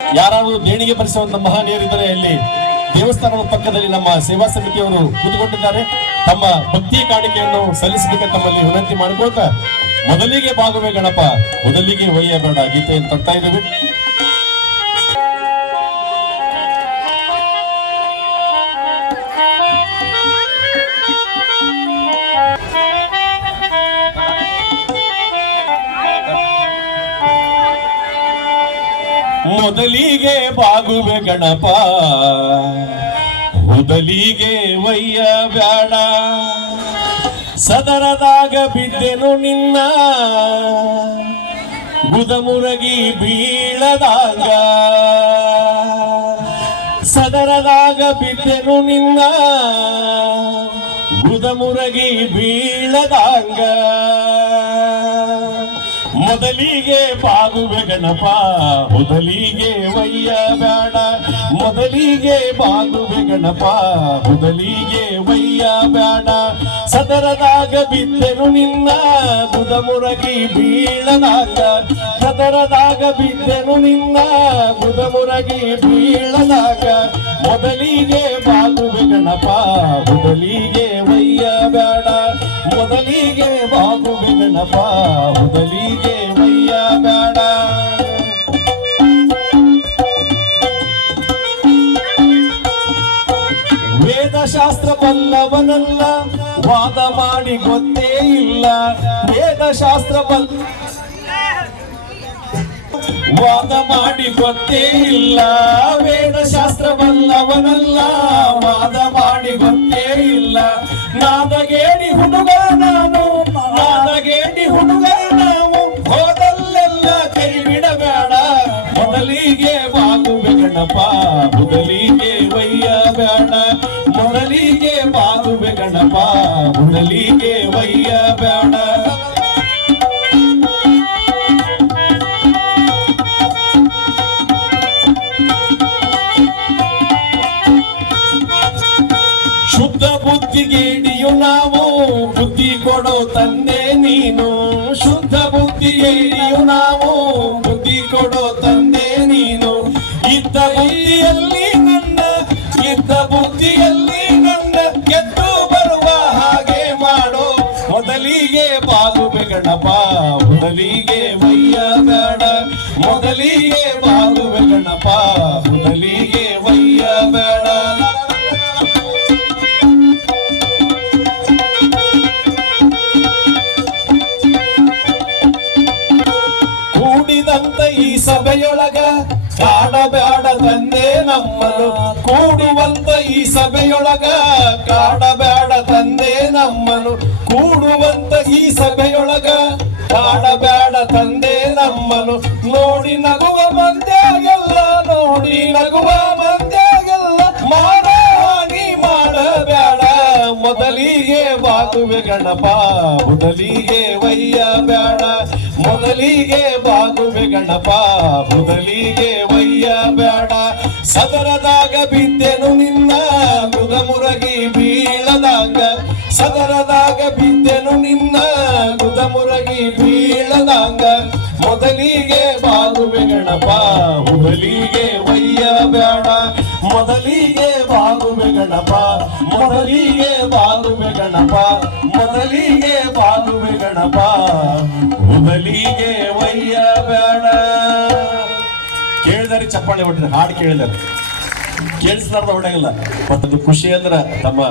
ಯಾರಾದರೂ ದೇಣಿಗೆ ಭರಿಸುವಂತ ಮಹನೀಯರಿದ್ದರೆ ಇಲ್ಲಿ ದೇವಸ್ಥಾನದ ಪಕ್ಕದಲ್ಲಿ ನಮ್ಮ ಸೇವಾ ಸಮಿತಿಯವರು ಕೂತುಕೊಂಡಿದ್ದಾರೆ. ತಮ್ಮ ಭಕ್ತಿ ಕಾಣಿಕೆಯನ್ನು ಸಲ್ಲಿಸಬೇಕ ತಮ್ಮಲ್ಲಿ ವಿನಂತಿ ಮಾಡಿಕೊಳ್ತಾ ಮೊದಲಿಗೆ ಭಾಗವೇ ಗಣಪ, ಮೊದಲಿಗೆ ಒಯ್ಯಬೇಡ ಗೀತೆಯನ್ನು ತರ್ತಾ ಇದ್ದೀವಿ. ಮೊದಲಿಗೆ ಬಾಗುವೆ ಗಣಪ. ಮೊದಲಿಗೆ ವಯ್ಯ ಬ್ಯಾಡ. ಸದರದಾಗ ಬಿದ್ದೆನು ನಿನ್ನ. ಗುದಮುರಗಿ ಬೀಳದಾಗ. ಸದರದಾಗ ಬಿದ್ದೆನು ನಿನ್ನ. ಗುದಮುರಗಿ ಬೀಳದಾಗ. ಮೊದಲಿಗೆ ಬಾಗುವೆ ಗಣಪ, ಮೊದಲಿಗೆ ವಯ್ಯ ಬೇಡ ಮೊದಲಿಗೆ ಬಾಗುವೆ ಗಣಪ, ಮೊದಲಿಗೆ ವಯ್ಯ ಬೇಡ ಸದರದಾಗ ಬಿದ್ದೆನು ನಿನ್ನ ಬುದಮುರಗಿ ಬೀಳನಾಗ ಸದರದಾಗ ಬಿದ್ದೆನು ನಿನ್ನ ಬುದಮುರಗಿ ಬೀಳನಾಗ ಮೊದಲಿಗೆ ಬಾಗುವೆ ಗಣಪ, ಮೊದಲಿಗೆ ವಯ್ಯ ಬೇಡ ಮೊದಲಿಗೆ ಬಾಗುವೆ ಗಣಪ, ಮೊದಲಿಗೆ ವೇದಶಾಸ್ತ್ರ ಬಲ್ಲವನಲ್ಲ ವಾದ ಮಾಡಿ ಗೊತ್ತೇ ಇಲ್ಲ. ವೇದಶಾಸ್ತ್ರ ಬಲ್ಲ ವಾದ ಮಾಡಿ ಗೊತ್ತೇ ಇಲ್ಲ. ವೇದಶಾಸ್ತ್ರ ಬಲ್ಲವನಲ್ಲ ವಾದ ಮಾಡಿ ಗೊತ್ತೇ ಇಲ್ಲ. ನಾದಗೇಡಿ ಹುಡುಗ ನಾವು ನಾದಗೇಡಿ ಹುಡುಗ ಬುದ್ಧಿಗೇಡಿಯು ನಾವು ಬುದ್ಧಿ ಕೊಡೋ ತಂದೆ ನೀನು. ಶುದ್ಧ ಬುದ್ಧಿಗೇಡಿಯು ನಾವು ಬುದ್ಧಿ ಕೊಡೋ ತಂದೆ ನೀನು. ಇದ್ದ ಬುದ್ಧಿಯಲ್ಲಿ ನನ್ನ ಇದ್ದ ಬುದ್ಧಿಯಲ್ಲಿ ನನ್ನ ಗೆದ್ದು ಬರುವ ಹಾಗೆ ಮಾಡೋ. ಮೊದಲಿಗೆ ಬಾಲು ಗಣಪ ಮೊದಲಿಗೆ ಮೈಯ ಬೇಡ, ಮೊದಲಿಗೆ ಸಭೆಯೊಳಗ ಕಾಡಬೇಡ ತಂದೆ ನಮ್ಮನು ಕೂಡುವಂತ ಈ ಸಭೆಯೊಳಗ ಕಾಡಬೇಡ ತಂದೆ ನಮ್ಮನು ಕೂಡುವಂತ ಈ ಸಭೆಯೊಳಗ ಕಾಡಬೇಡ ತಂದೆ ನಮ್ಮನು ನೋಡಿ ನಗುವ ಮಂದ್ಯಾಗೆಲ್ಲ, ನೋಡಿ ನಗುವ ಮಂದ್ಯಾಗೆಲ್ಲ. ಮಾಡ ಹಾನಿ ಮಾಡಬೇಡ ಮೊದಲಿಗೆ ಬಾಗುವೆ ಗಣಪ, ಮೊದಲಿಗೆ ವಯ್ಯ ಬೇಡ ಮೊದಲಿಗೆ ಬಾಗುವೆ ಗಣಪ ಮೊದಲಿಗೆ ವಯ್ಯ ಬೇಡ ಸದರದಾಗ ಬಿದ್ದೆನು ನಿನ್ನ ಗುದಮುರಗಿ ಬೀಳದಾಗ. ಸದರದಾಗ ಬಿದ್ದೆನು ನಿನ್ನ ಗುದಮುರಗಿ ಬೀಳದಾಗ. ಮೊದಲಿಗೆ ಬಾಗುವೆ ಗಣಪ ಮೊದಲಿಗೆ ವಯ್ಯ ಬೇಡ ಮೊದಲಿಗೆ ಬಾಗುವೆ ಗಣಪ ಮೊದಲಿಗೆ ಬೇಡ. ಕೇಳಿದಾರೆ ಚಪ್ಪಾಳೆ ಹೊಡ್ರಿ ಹಾಡು ಕೇಳಿದಾರೆ ಕೇಳಿಸ್ಲಾರ್ದ ಹೊಡೆಯಲ್ಲ ಮತ್ತದು ಖುಷಿ ಅಂದ್ರ ತಮ್ಮ